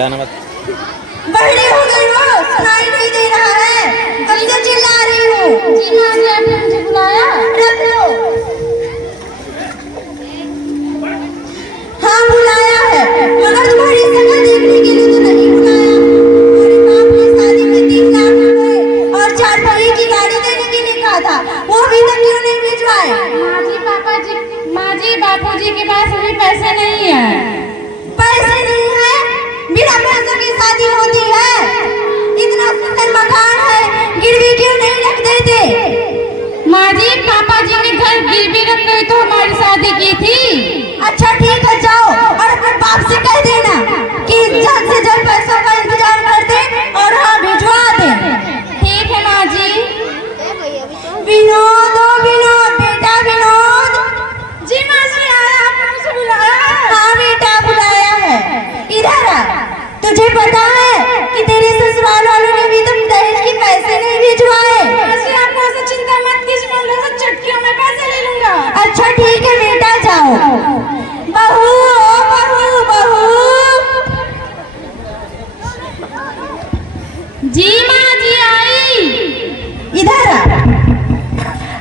चिल्लाना मत। बड़ी हो गई हो, सुनाई नहीं दे रहा है, कब से चिल्ला रही हूँ। जी माँ जी, आपने मुझे बुलाया? रख लो। हाँ बुलाया है, मगर तुम्हारी शक्ल देखने के लिए तो नहीं बुलाया। तुम्हारे बाप ने शादी में 3 लाख रुपए और 4 पहिए की गाड़ी देने के लिए कहा था, वो अभी तक क्यों नहीं भिजवाए? माँ जी बापू जी के पास अभी पैसे नहीं है। पैसे नहीं है? बिना पैसों की शादी होती है? इतना सुंदर मकान है, गिरवी क्यों नहीं रख देते? माँ जी, पापा जी ने घर गिरवी रख गई तो हमारी शादी की थी। अच्छा ठीक है, जाओ और अपने बाप से कह देना कि जल्द से जल्द पैसों का इंतजाम कर दे और हाँ भिजवा दे। ठीक है माँ जी। विनोद, ओ विनोद, बेटा विनोद। जी माँ जी, आया, आपने मुझे बुलाया? हाँ बेटा बुलाया है, इधर आ। तुझे पता है कि तेरे ससुराल वालों ने भी तुम दहेज के पैसे नहीं भिजवाए? माँ जी, आप ऐसे चिंता मत कीजिए, मैं उधर से चटकियों में पैसे ले लूंगा। अच्छा ठीक है बेटा, जाओ। बहू, ओ बहू, बहू। जी माँ जी, आई। इधर आ।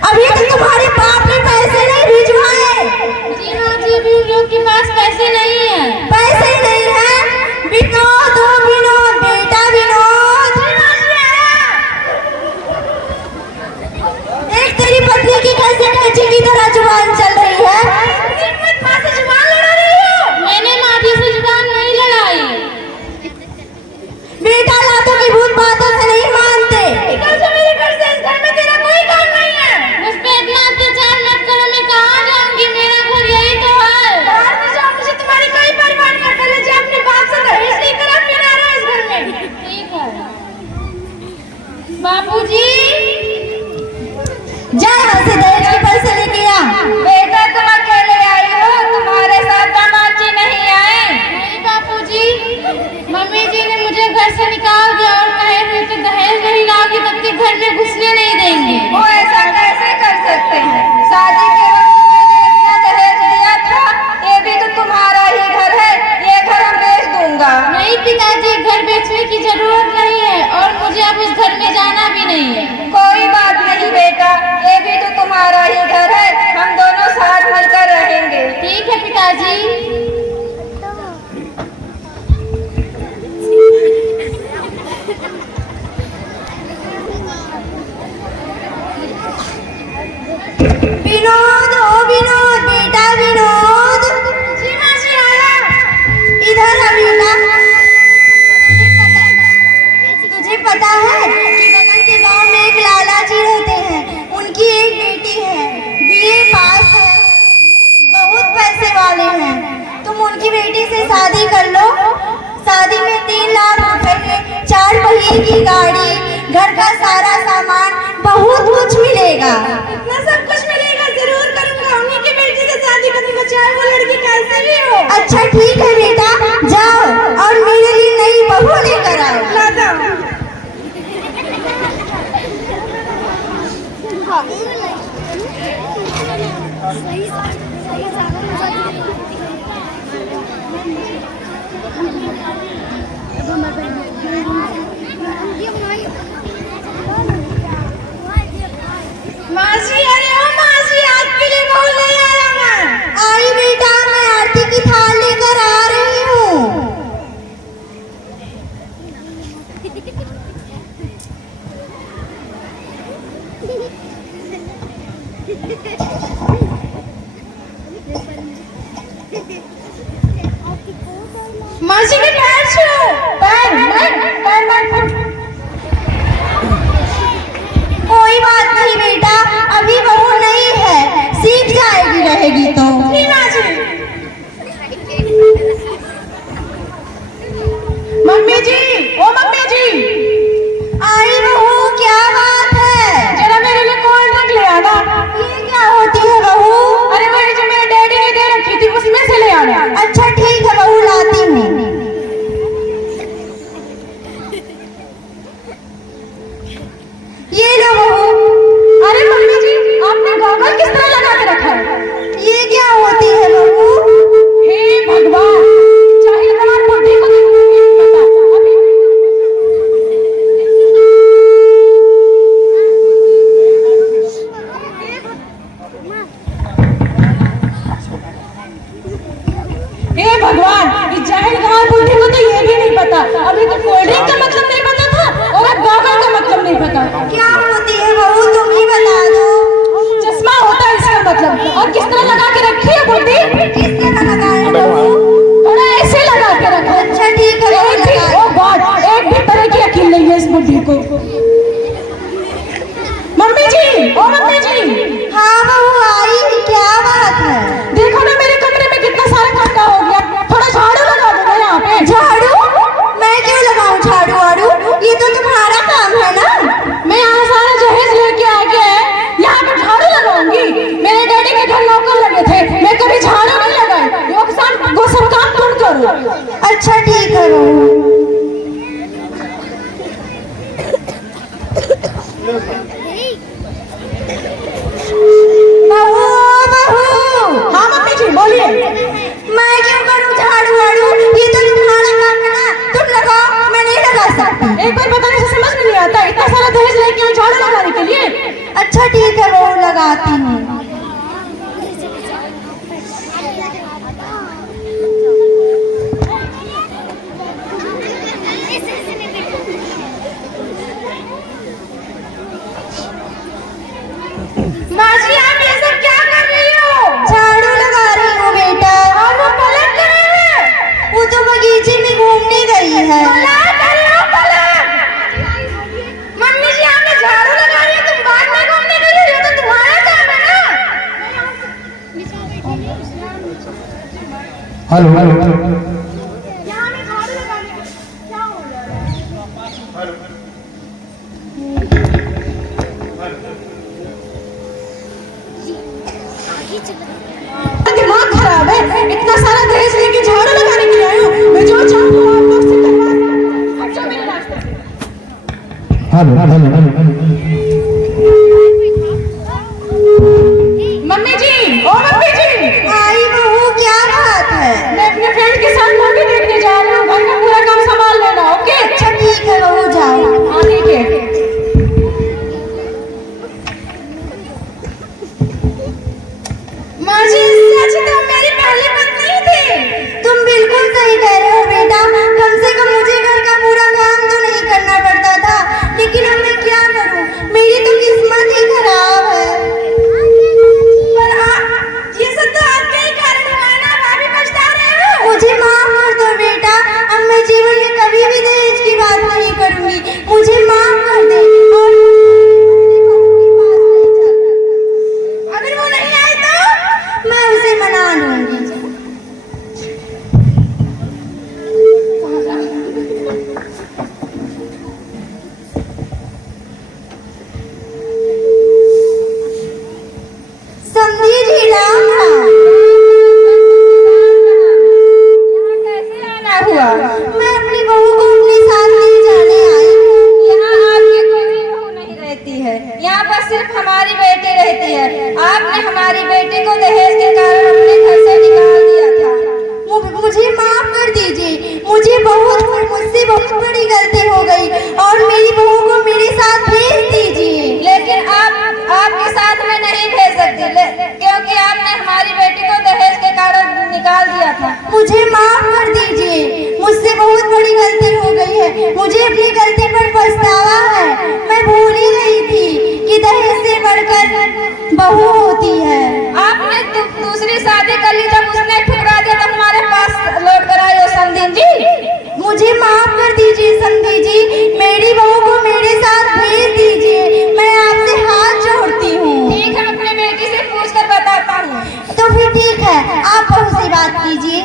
अभी तक तुम्हारे बाप ने पैसे नहीं भिजवाए? जी माँ जी, अभी उन लोग के पास पैसे नहीं है। पैसे नहीं है? विनोद, ओ विनोद, बेटा विनोद। एक तेरी पत्नी की कैसे कैची की तरह जुबान चल रही है? माँ से जुबान लड़ा रही हो? मैंने माँ जी से जुबान नहीं लड़ाई। बेटा लातों की भूत बातों से नहीं मानते। निकल जा मेरे घर से, इस घर में तेरा कोई काम नहीं है। मुझ पे इतना अत्याचार मत करो, मैं कहाँ जाऊंगी, मेरा घर यही तो है। बाहर में जाओ, मुझे तुम्हारी कोई परवाह नहीं है। पहले जो अपने बाप से दहेज लेकर आ, फिर आ रहा है इस घर में। ठीक है बापूजी। जा यहाँ से, दहेज के पैसे लेके आ। बेटा तुम अकेले आई हो, तुम्हारे साथ दामाद जी नहीं आए? नहीं बापूजी, मम्मी जी ने मुझे घर से निकाल दिया और कहे थे कि दहेज नहीं लाओगी तब तक घर में घुसने नहीं देंगे। वो ऐसा कैसे कर सकते हैं? शादी के वक्त मैंने इतना दहेज दिया था, ये भी तो तुम्हारा ही घर है, ये घर हम बेच दूंगा। नहीं पिताजी, घर बेचने की जरूरत नहीं है और मुझे अब उस घर में जाना भी नहीं है। कोई बात नहीं बेटा, ये भी तो तुम्हारा ही घर है, हम दोनों साथ मिलकर रहेंगे। ठीक है पिताजी। विनोद, ओ विनोद, बेटा विनोद। जी माँ जी, आया। इधर आ बेटा। तुझे पता है कि बगल के गांव में एक लाला जी रहते हैं, उनकी एक बेटी है, बीए पास है, बहुत पैसे वाले हैं। तुम उनकी बेटी से शादी कर लो। शादी में 3 लाख रुपए के 4 पहिए की गाड़ी, घर का सारा सामान, बहुत कुछ मिलेगा। इतना सब कुछ मिलेगा, जरूर करूंगा। उन्हीं की बेटी से शादी करूंगा, चाहे वो लड़की कैसे भी हो। अच्छा ठीक है बेटा, जाओ और मेरे लिए नई बहू लेकर आओ। लादा। मासी, अरे ओ मासी, आपके लिए बहू ले आया मैं। आई बेटा, मैं आरती की थाल लेकर आ रही हूँ। मासी के पैर छू। पैर कोई बात नहीं बेटा, अभी बहू नहीं है, सीख जाएगी रहेगी तो। जी मासी। मम्मी जी, ओ मम्मी जी। आई बहू, क्या बात है? जरा मेरे लिए कोल्ड ड्रिंक ले आना। ये क्या होती है बहू? अरे वही जो मेरे डैडी ने दे रखी थी, उसमें से ले आना। अच्छा ठीक है बहू, लाती हूँ। हेलो हेलो यहाँ में झाड़ू लगाने के क्या हो रहा है? दिमाग खराब है, इतना सारा दहेज लेके झाड़ू लगाने के लिए आई हूँ। मैं जो चाहूँ आप लोग से करवा। हट जाओ मेरे रास्ते से। हेलो मम्मी जी, ओ मम्मी जी, आई बहू, क्या बात है? मैं अपने फ्रेंड के साथ मूवी देखने जा रही हूँ। घर का पूरा काम संभाल लेना, ओके? अच्छा ठीक है बहू, जाओ। हाँ ठीक है। माँ जी, इससे अच्छी तो मेरी पहली पत्नी थी। तुम बिल्कुल सही कह रहे हो बेटा। कम से कम मुझे घर का पूरा काम तो नहीं करना पड़ता था, लेकिन अब मैं क्या करूं? मेरी तो किस्मत ही खराब है। पर ये सब तो आपके ही कारण हुआ ना, आप भी पछता रहे हो। मुझे माफ कर दो बेटा। अब मैं जीवन में कभी भी दहेज की बात नहीं करूंगी। मुझे माफ कर दे और अगर वो नहीं आई तो मैं उसे मना लूंगी। समझी जी, राम राम। कैसे आना हुआ? मैं अपनी बहू को अपने साथ ले जाने आई हूँ। यहाँ आपकी कोई बहू नहीं रहती है, यहाँ पर सिर्फ हमारी बेटी रहती है। आपने हमारी बेटी को दहेज के कारण अपने घर से निकाल दिया था। मुझे माफ कर दीजिए। मुझसे बहुत बड़ी गलती हो गई और मेरी बहू को मेरे साथ भेज दीजिए। लेकिन आप आपके साथ में नहीं भेज सकती, क्योंकि आपने हमारी बेटी को दहेज के कारण निकाल दिया था। मुझे माफ कर दीजिए। मुझसे बहुत बड़ी गलती हो गई है। मुझे अपनी गलती पर पछतावा है। मैं भूल ही गई थी कि दहेज से बढ़कर बहू होती है। आपने दूसरी शादी कर ली, जब उसने ठुकरा दिया तब हमारे पास लौट कर आई हो समधिन जी। मुझे माफ कर दीजिए समधी जी। मेरी बहू को मेरे साथ भेज दीजिए। मैं आपसे हाथ जोड़ती हूँ। ठीक है, अपने बेटी से पूछ कर बताता हूँ। तो फिर ठीक है, आप बहू से बात कीजिए।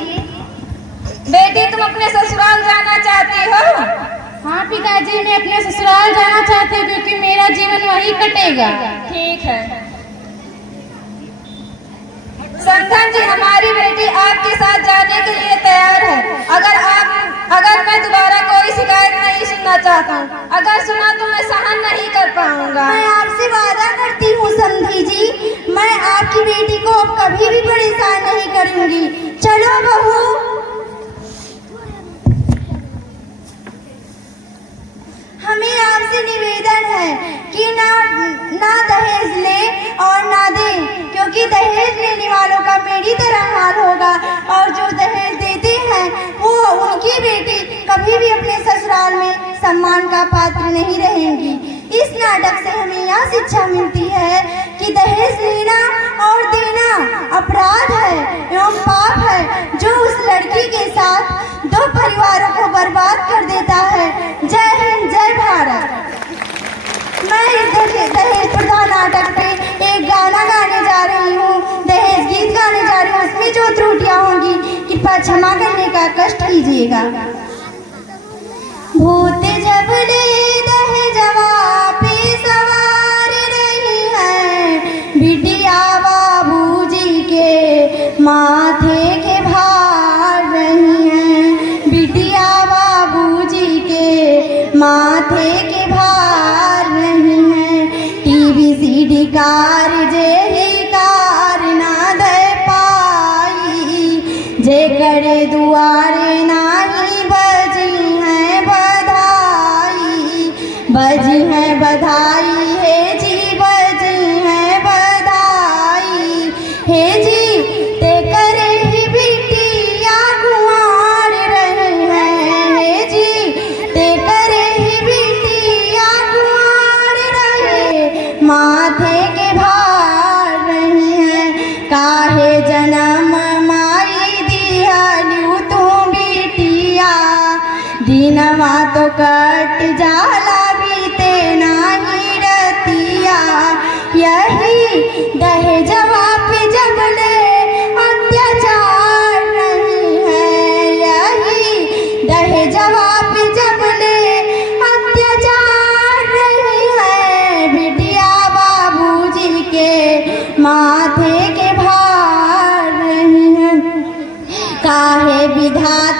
बेटी, तुम अपने ससुराल जाना चाहती हो? हाँ पिताजी, मैं अपने ससुराल जाना चाहती हूँ क्योंकि मेरा जीवन वहीं कटेगा। ठीक है संगन जी, हमारी बेटी आपके साथ जाने के लिए तैयार है। अगर मैं दोबारा कोई शिकायत नहीं सुनना चाहता हूँ। अगर सुना तो मैं सहन नहीं कर पाऊंगा। मैं आपसे वादा करती हूँ समधी जी, मैं आपकी बेटी को अब कभी भी परेशान नहीं करूंगी। चलो बहू। हमें आपसे निवेदन है कि ना दहेज ले और ना दे, क्योंकि दहेज लेने वालों का मेरी तरह हाल होगा और जो दहेज देते हैं वो उनकी बेटी कभी भी अपने ससुराल में सम्मान का पात्र नहीं रहेंगी। इस नाटक से हमें यह शिक्षा मिलती है कि दहेज लेना और देना अपराध है एवं पाप है, जो उस लड़की के साथ दो परिवारों को बर्बाद कर देता है। जय हिंद, जय भारत। मैं इस दहेज प्रधान नाटक पे एक गाना गाने जा रही हूँ, दहेज गीत गाने जा रही हूँ। उसमें जो त्रुटियां होंगी कृपया क्षमा करने का कष्ट कीजिएगा। भूत जब ले दहेजवा पे सवार रही है, बिटिया बाबूजी के माथे के भार रही है, बिटिया बाबूजी के माथे के भार रही है। टीवी सीडी कार जे ही कार ना दे पाई, जे करे दुआरे नाही बजी है बधाई, बजी है बधाई है जी, बजी है बधाई हे जी। ते करे ही बिटिया कुंवार रही है हे जी, ते करे ही बिटिया कुंवार रहे, माथे के भार रही है। काहे जन्म माई दिहलू तू बिटिया, दिनवा तो कट जाला बीते नाही रतिया। यही दहेजवा पे जब ले माथे के भार रही हैं। काहे विधाता